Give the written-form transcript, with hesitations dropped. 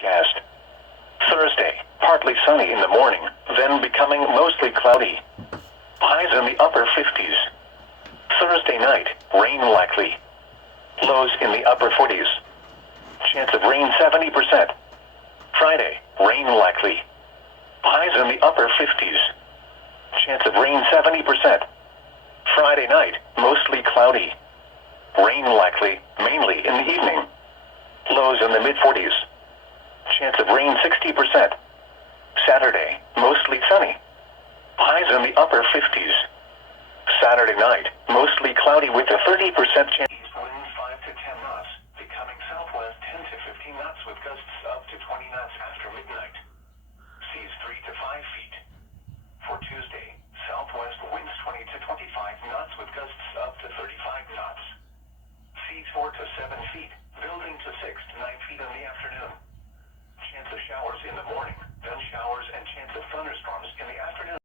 Cast. Thursday, partly sunny in the morning, then becoming mostly cloudy. Highs in the upper 50s. Thursday night, rain likely. Lows in the upper 40s. Chance of rain 70%. Friday, rain likely. Highs in the upper 50s. Chance of rain 70%. Friday night, mostly cloudy. Rain likely, mainly in the evening. Lows in the mid-40s. Chance of rain 60%. Saturday, mostly sunny. Highs in the upper 50s. Saturday night, mostly cloudy with a 30% chance. East winds 5 to 10 knots, becoming southwest 10 to 15 knots with gusts up to 20 knots after midnight. Seas 3 to 5 feet. For Tuesday, southwest winds 20 to 25 knots with gusts up to 35 knots. Seas 4 to 7 feet, building to 6 to 9 feet in the afternoon.